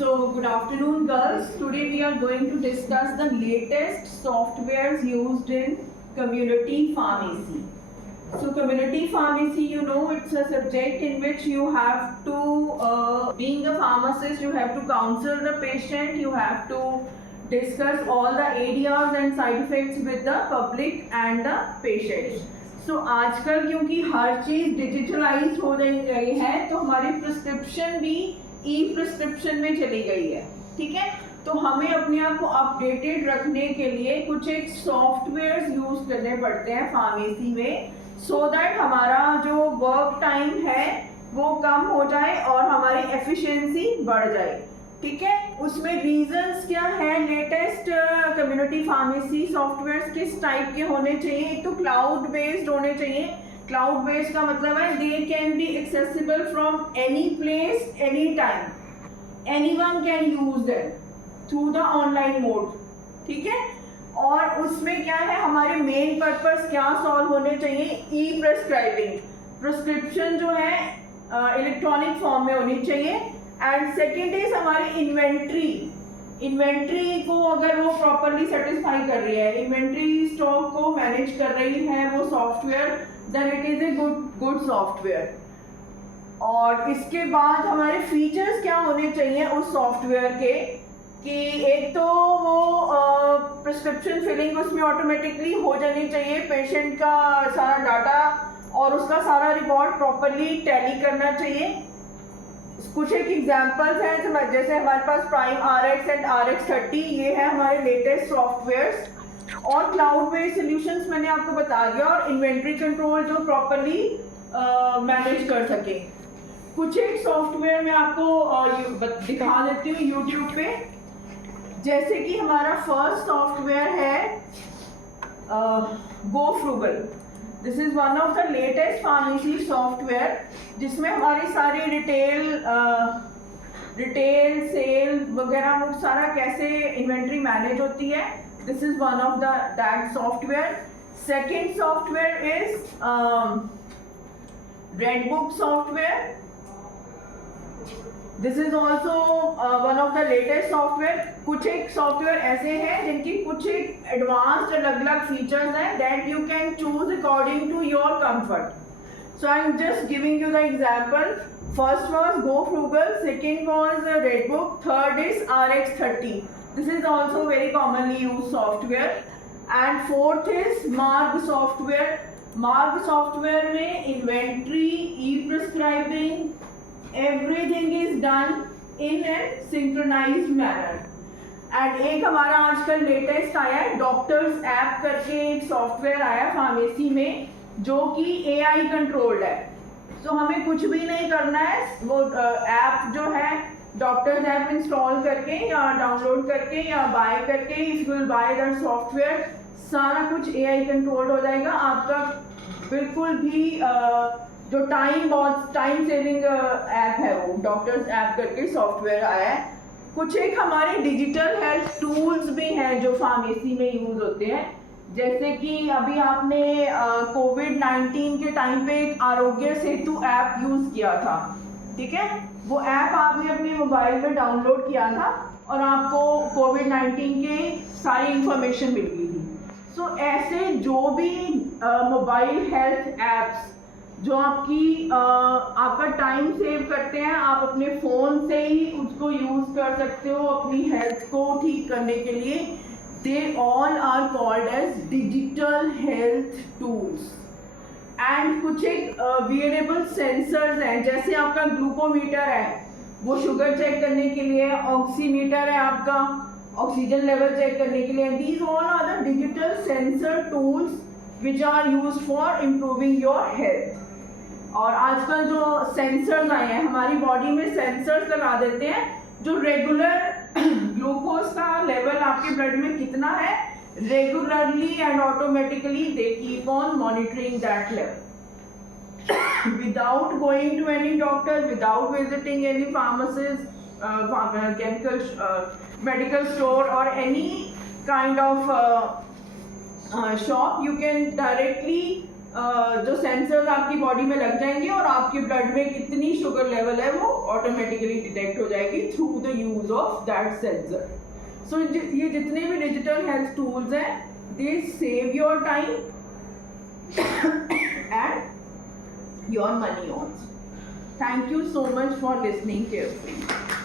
So, good afternoon, girls. Today we are going to discuss the latest softwares used in community pharmacy. So, community pharmacy, you know, it's a subject in which you have to, being a pharmacist, you have to counsel the patient, you have to discuss all the areas and side effects with the public and the patient. So, आजकल क्योंकि हर चीज़ digitalise हो रही है तो हमारी prescription भी ई prescription में चली गई है, ठीक है। तो हमें अपने आप को अपडेटेड रखने के लिए कुछ एक सॉफ्टवेयर यूज करने पड़ते हैं फार्मेसी में, सो दैट हमारा जो वर्क टाइम है वो कम हो जाए और हमारी एफिशिएंसी बढ़ जाए, ठीक है। उसमें रीजंस क्या है, लेटेस्ट कम्युनिटी फार्मेसी सॉफ्टवेयर्स किस टाइप के होने चाहिए। एक तो क्लाउड बेस्ड होने चाहिए। क्लाउड बेस्ड का मतलब है they can be accessible from any place any time, anyone can use that through the online mode, ठीक है। और उसमें क्या है, हमारे मेन पर्पस क्या सॉल्व होने चाहिए, ई प्रिस्क्राइबिंग, प्रिस्क्रिप्शन जो है इलेक्ट्रॉनिक फॉर्म में होनी चाहिए। एंड सेकेंड इज हमारी इन्वेंट्री को अगर वो प्रॉपरली सेटिस्फाई कर रही है, इन्वेंट्री स्टॉक को मैनेज कर रही है वो software, then it is a good software. और इसके बाद हमारे फीचर्स क्या होने चाहिए उस सॉफ्टवेयर के, कि एक तो वो प्रिस्क्रिप्शन फिलिंग उसमें ऑटोमेटिकली हो जानी चाहिए, पेशेंट का सारा डाटा और उसका सारा रिकॉर्ड प्रॉपरली टैली करना चाहिए। कुछ एक एग्जांपल्स हैं, जैसे हमारे पास प्राइम RX एंड RX30, ये है हमारे लेटेस्ट सॉफ्टवेयर्स। और क्लाउड बेस्ड सॉल्यूशंस मैंने आपको बता दिया, और इन्वेंट्री कंट्रोल जो प्रॉपरली मैनेज कर सके। कुछ एक सॉफ्टवेयर मैं आपको दिखा देती हूँ यूट्यूब पे। जैसे कि हमारा फर्स्ट सॉफ्टवेयर है go frugal. This is one of the latest pharmacy software, जिसमें हमारी सारी रिटेल सेल वगैरह वो सारा कैसे इन्वेंट्री मैनेज होती है। This is one of that software. Second software is Redbook software. This is also one of the latest software. कुछ एक सॉफ्टवेयर ऐसे हैं जिनकी कुछ एक एडवांस्ड अलग अलग फीचर्स हैं that you can choose according to your comfort. So I'm just giving you the example. First was Go Frugal, second was Redbook, third is RX30. This is also very commonly used software. And fourth is Marg software. Marg software में inventory, e-prescribing, everything is done in a synchronized manner. And एक हमारा आजकल latest आया है doctors app करके एक software आया pharmacy में, जो कि AI कंट्रोल्ड है। सो हमें कुछ भी नहीं करना है, वो ऐप जो है डॉक्टर्स ऐप इंस्टॉल करके या डाउनलोड करके या बाय करके, if you will by that software, सारा कुछ AI कंट्रोल्ड हो जाएगा। आपका बिल्कुल भी जो टाइम सेविंग ऐप है वो डॉक्टर्स ऐप करके सॉफ्टवेयर आया है। कुछ एक हमारे डिजिटल हेल्थ टूल्स भी हैं जो फार्मेसी में यूज होते हैं, जैसे कि अभी आपने कोविड-19 के टाइम पे एक आरोग्य सेतु ऐप यूज किया था, ठीक है। वो ऐप आपने अपने मोबाइल में डाउनलोड किया था और आपको कोविड-19 के सारी इंफॉर्मेशन मिल गई थी। सो ऐसे जो भी मोबाइल हेल्थ ऐप्स जो आपका टाइम सेव करते हैं, आप अपने फ़ोन से ही उसको यूज़ कर सकते हो अपनी हेल्थ को ठीक करने के लिए। They all are called as digital health tools. एंड कुछ एक वियरेबल सेंसर्स हैं, जैसे आपका ग्लूकोमीटर है वो शुगर चेक करने के लिए, ऑक्सीमीटर है आपका ऑक्सीजन लेवल चेक करने के लिए। These all are the digital sensor tools which are used for improving your health. और आजकल जो सेंसर्स आए हैं, हमारी बॉडी में सेंसर्स लगा देते हैं जो रेगुलर ग्लूकोज का लेवल आपके ब्लड में कितना है, regularly and automatically they keep on monitoring that level without going to any doctor, without visiting any pharmacist, medical store और any kind of shop. You can directly जो sensors आपकी body में लग जाएंगे और आपके ब्लड में कितनी शुगर लेवल है वो ऑटोमेटिकली डिटेक्ट हो जाएगी through the use of that sensor. So ये जितने भी डिजिटल हेल्थ टूल्स हैं, they save your time and your money also. Thank you so much for listening carefully.